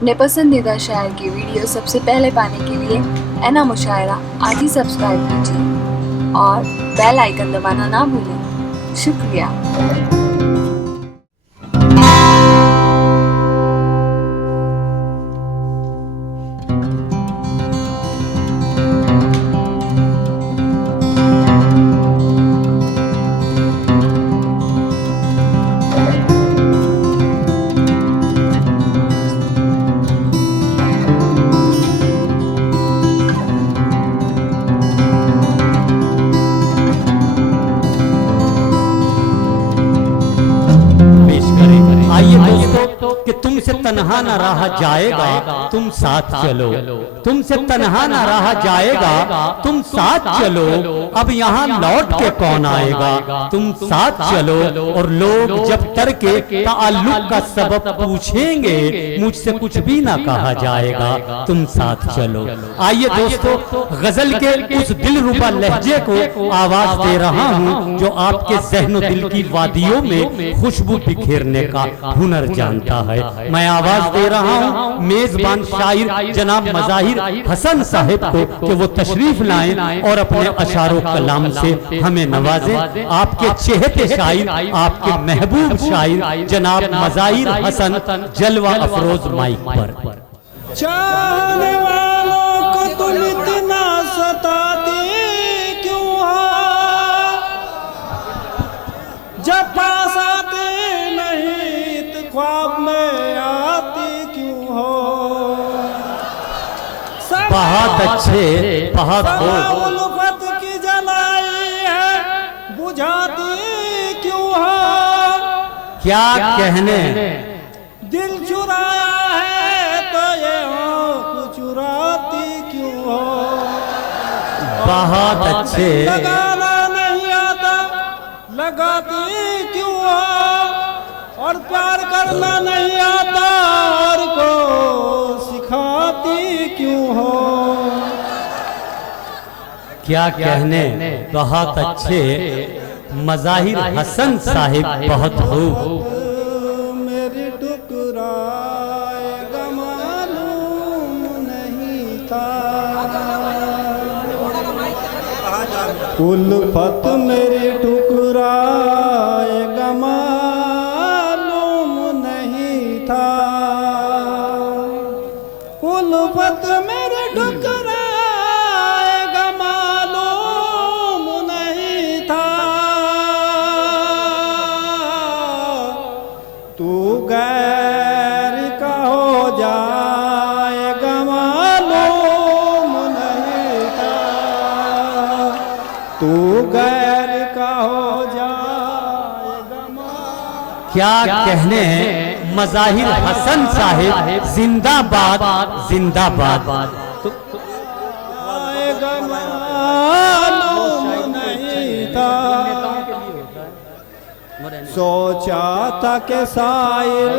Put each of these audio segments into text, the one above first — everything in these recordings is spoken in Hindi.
अपने पसंदीदा शायर की वीडियो सबसे पहले पाने के लिए एना मुशायरा आज ही सब्सक्राइब कीजिए और बेल आइकन दबाना ना भूलें। शुक्रिया। आइए दोस्तों कि तुमसे तन्हा ना रहा जाएगा, तुम साथ चलो। तुमसे तन्हा ना रहा जाएगा, तुम साथ चलो। अब यहाँ लौट के कौन आएगा, तुम साथ चलो। और लोग जब तरके ताल्लुक का सबब पूछेंगे, मुझसे कुछ भी ना कहा जाएगा, तुम साथ चलो। आइए दोस्तों, गजल के उस दिलरुबा लहजे को आवाज दे रहा हूँ जो आपके ज़हन दिल की वादियों में खुशबू बिखेरने का हुनर जानता है। मैं आवाज दे रहा हूँ मेजबान शायर जनाब मज़ाहिर हसन साहब को कि वो तशरीफ लाएं और अपने अशारो कलाम से हमें नवाजें। आपके चेहते शायर, आपके महबूब शायर जनाब मज़ाहिर हसन जलवा अफरोज माइक पर। चाहने वालों को तुम इतना सताते क्यों हो, जब पास आते नहीं तो ख्वाब में आते क्यों हो। बहुत अच्छे, बहुत उल्फत की जलाई है बुझाती क्यों हो। क्या कहने, दिल चुराया है तो ये आँख चुराती क्यों हो। बहुत अच्छे। लगाना नहीं आता लगाती क्यों हो, और प्यार करना नहीं आता और को सिखाती क्यों हो। क्या कहने, बहुत अच्छे। मज़ाहिर हसन साहिब बहुत खूब। मेरी टुकराए मालूम नहीं था, उल्फत मेरी टुकराए मालूम नहीं था। उल्फत मेरी टुकराए मालूम नहीं था। तू गैर का हो जाएगा मालूम नहीं था। तू गैर का हो जाएगा मालूम। क्या कहने, मज़ाहिर हसन साहिब जिंदाबाद जिंदाबाद। आएगा मालूम नहीं था। सोचा था कि साहिल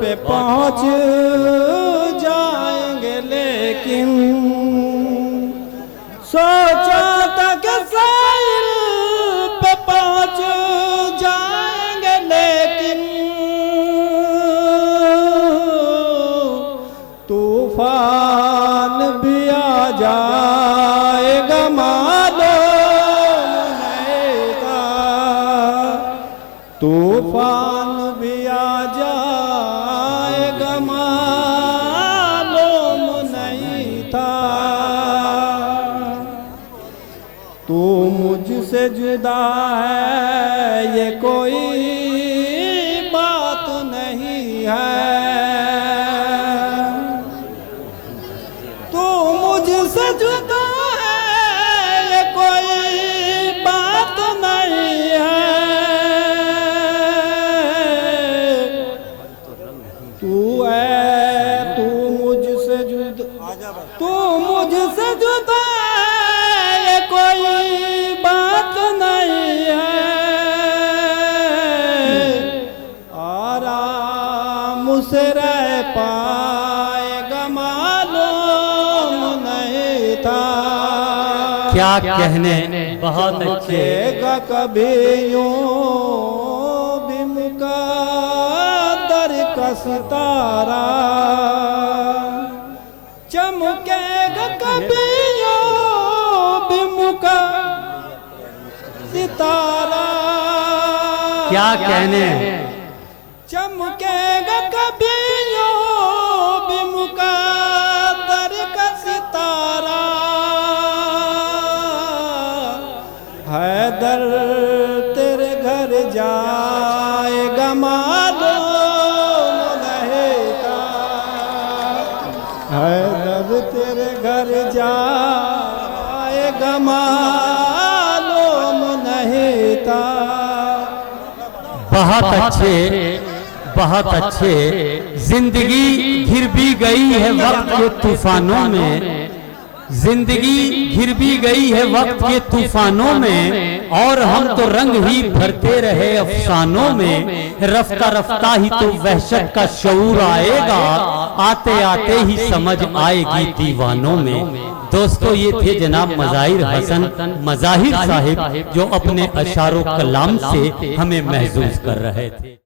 पे पहुंच जाएंगे, लेकिन सोचा था कि साहिल पे पहुंच जाएंगे, लेकिन तूफान भी आ जाएगा मालूम नहीं था। तूफान भी आ जाएगा मालूम नहीं था। तू मुझसे जुदा है ये कोई बात नहीं है। तू मुझसे जुदा है ये कोई बात नहीं है। तू मुझसे जुदा, तू मुझसे जुदा ये कोई बात नहीं है। आराम से रह पाएगा मालूम नहीं था। क्या कहने, बहुत अच्छे। कभी यूं भी मुकद्दर का सितारा क्या कहने। चमकेगा कभी यो भी मुकद्दर का सितारा, हैदर तेरे घर जाएगा मालूम रहेगा, हैदर तेरे घर जाएगा मालूम नहीं था। बहुत अच्छे जिंदगी घिर भी गई है वक्त के तूफानों में, जिंदगी घिर भी गई है वक्त के तूफानों में, और हम तो रंग ही भरते रहे अफसानों में। रफ्ता रफ्ता ही तो वहशत का शऊर आएगा, आते आते ही समझ आएगी दीवानों में। दोस्तों, ये थे जनाब मज़ाहिर हसन मज़ाहिर साहिब, जो अपने अशारो कलाम से हमें महसूस कर रहे थे।